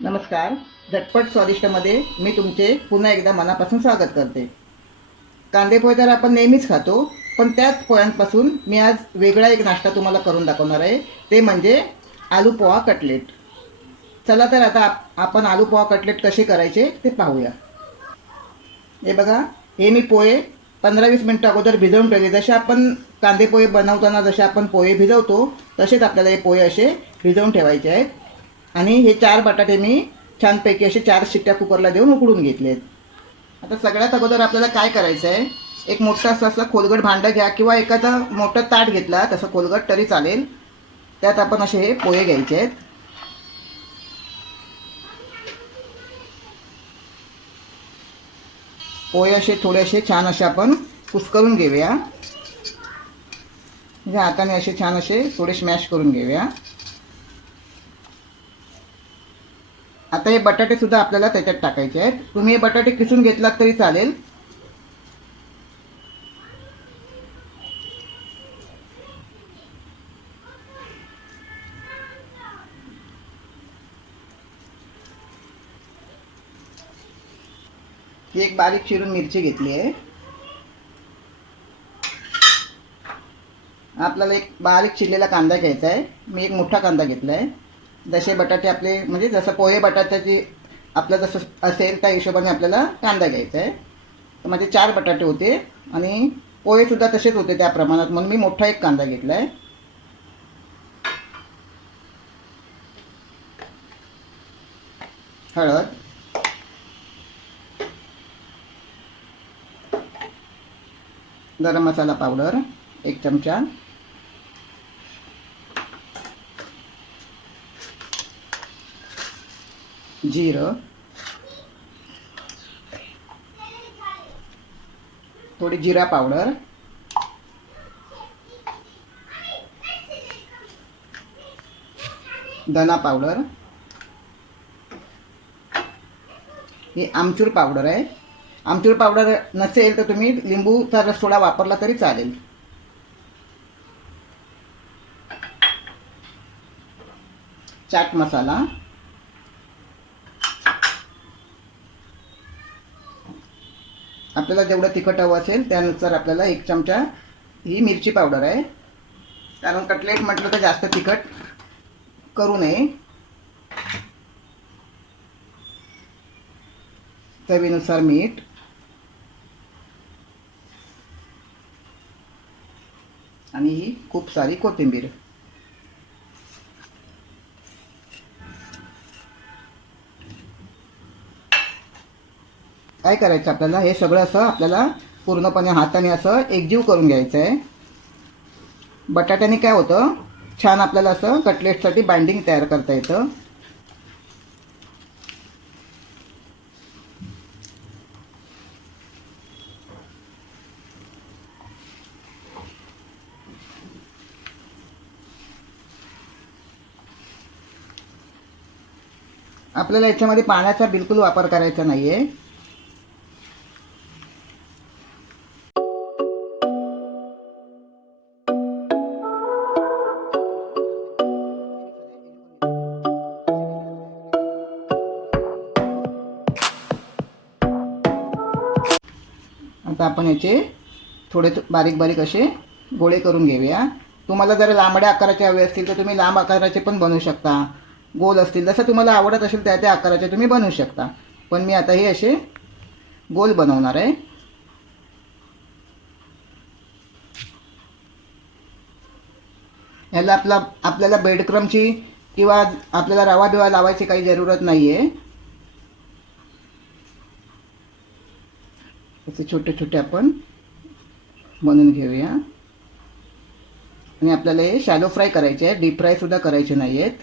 नमस्कार. झटपट स्वादिष्टमध्ये मी तुमचे पुन्हा एकदा मनापासून स्वागत करते. कांदे पोहे तर आपण नेहमीच खातो, पण त्याच पोह्यांपासून मी आज वेगळा एक नाश्ता तुम्हाला करून दाखवणार आहे. ते म्हणजे आलू पोहा कटलेट. चला तर आता आपण आलू पोहा कटलेट कसे करायचे ते पाहूया. हे बघा, हे मी पोहे 15-20 मिनटं अगोदर भिजवून ठेवले. जसे आपण कांदे पोहे बनवताना जसे आपण पोहे भिजवतो तसेच आपल्याला हे पोहे असे भिजवून ठेवायचे आहेत. आणि हे 4 बटाटे मी छानपैकी असे 4 शिट्ट्या कुकरला देऊन उकडून घेतले आहेत. आता सगळ्यात अगोदर आपल्याला काय करायचं आहे, एक मोठं असं खोलगट भांडं घ्या किंवा एखादं मोठं ताट घेतला तसं खोलगट तरी चालेल. त्यात आपण असे हे पोहे घ्यायचे आहेत. पोहे असे थोडेसे छान असे आपण कुस्करून घेऊया. म्हणजे हाताने असे छान असे थोडे स्मॅश करून घेऊया. आता हे बटाटे सुद्धा आपल्याला त्याच्यात टाकायचे आहेत. तुम्ही हे बटाटे किसून घेतलात तरी चालेल. ही एक बारीक चिरून मिरची घेतली आहे. आपल्याला एक बारीक चिरलेला कांदा घ्यायचा आहे. मी एक मोठा कांदा घेतला आहे. जसे बटाटे आपले म्हणजे जसं पोहे बटाट्याची आपलं जसं असेल त्या हिशोबाने आपल्याला कांदा घ्यायचा आहे. तर माझे 4 बटाटे होते आणि पोहेसुद्धा तसेच होते त्या प्रमाणात, म्हणून मी मोठा एक कांदा घेतला आहे. हळद, गरम मसाला पावडर 1 चमचा, जिरं, थोडी जिरा पावडर, धना पावडर, ही आमचूर पावडर आहे. आमचूर पावडर नसेल तर तुम्ही लिंबूचा रस थोडा वापरला तरी चालेल. चाट मसाला, आपल्याला जेवढं तिखट हवं असेल त्यानुसार आपल्याला 1 चमचा ही मिरची पावडर आहे. कारण कटलेट म्हटलं तर जास्त तिखट करू नये. चवीनुसार मीठ, आणि ही खूप सारी कोथिंबीर. काय करायचं आपल्याला, हे सगळं असं आपल्याला पूर्णपणे हाताने असं एकजीव करून घ्यायचं आहे. बटाट्याने काय होतं, छान आपल्याला असं कटलेटसाठी बाइंडिंग तयार करता येतं. आपल्याला याच्यामध्ये पाण्याचा बिलकुल वापर करायचा नाही आहे. आता आपण याचे थोडे बारीक बारीक असे गोळे करून घेऊया. तुम्हाला जर लांबड्या आकाराचे हवे असतील तर तुम्ही लांब आकाराचे पण बनवू शकता. गोल असतील जसं तुम्हाला आवडत असेल त्या त्या आकाराचे तुम्ही बनवू शकता. पण मी आता हे असे गोल बनवणार आहे. ह्याला आपल्याला ब्रेडक्रमची किंवा आपल्याला रवा बिवा लावायची काही जरूरत नाही आहे. असे छोटे छोटे आपण बनवून घेऊया. आणि आपल्याला हे शॅलो फ्राय करायचे आहे, डीप फ्राय सुद्धा करायचे नाही आहेत.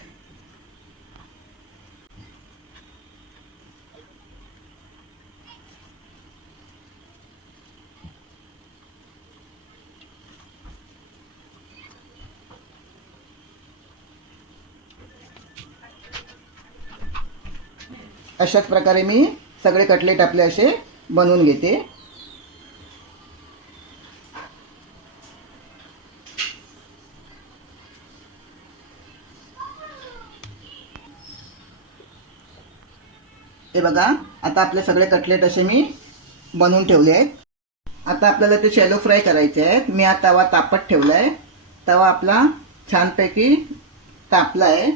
अशाच प्रकारे मी सगळे कटलेट आपले असे बनवून घेते. हे बघा, आता आपले सगळे कटलेट असे मी बनवून ठेवले आहेत. आता आपल्याला ते शॅलो फ्राय करायचे आहेत. मी हा तवा तापत ठेवला आहे. तवा आपला छानपैकी तापला आहे.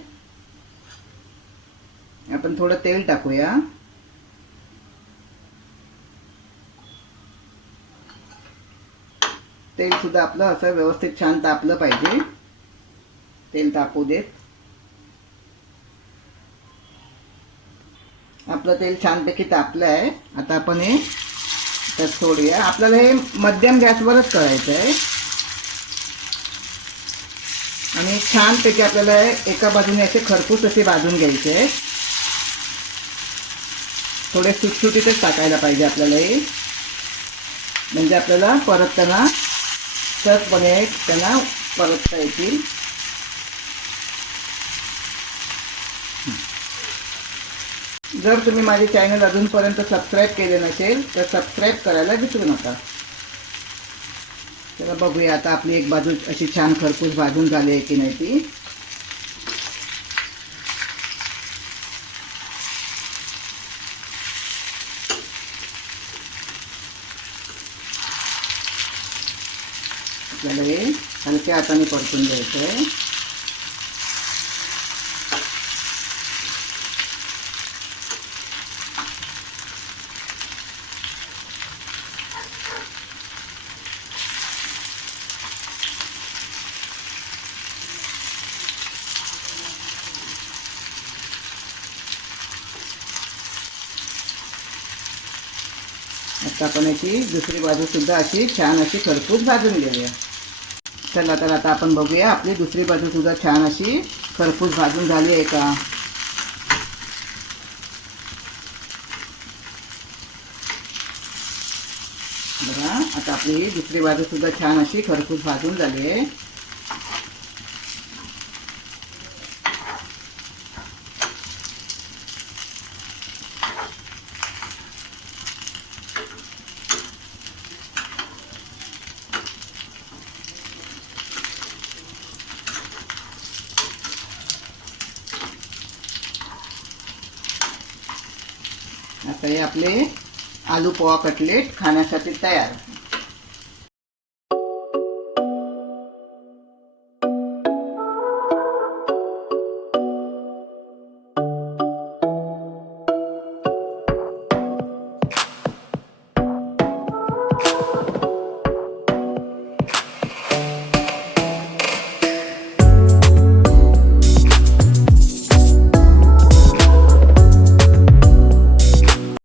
आपण थोडं तेल टाकूया. तेल सुद्धा आपलं असं व्यवस्थित छान तापलं पाहिजे. तेल तापू देत. आपलं तेल छानपैकी तापलं आहे. आता आपण हे त्यात सोडूया. आपल्याला हे मध्यम गॅसवरच करायचं आहे आणि छानपैकी आपल्याला एका बाजूने असे खरपूस असे भाजून घ्यायचे आहेत. थोडे सुटसुटीतच टाकायला पाहिजे आपल्याला हे, म्हणजे आपल्याला परतताना सहजपणे त्यांना परतता येतील. जर तुम्ही माझे चॅनल अजूनपर्यंत सबस्क्राईब केले नसेल तर सबस्क्राईब करायला विसरू नका. चला बघूया आता आपली एक बाजू अशी छान खरपूस भाजून झाली आहे की नाही ती. आपल्याला हे हलक्या हाताने परतून घ्यायचं आहे. आता आपण याची दुसरी बाजू सुद्धा अशी छान अशी खरपूस भाजून घेऊया. चला तर आता आपण बघूया आपली दुसरी बाजू सुद्धा छान अशी खरपूस भाजून झाली आहे का. बघा, आता आपली दुसरी बाजू सुद्धा छान अशी खरपूस भाजून झाली आहे. आता हे आपले आलू पोहा कटलेट खाण्यासाठी तयार.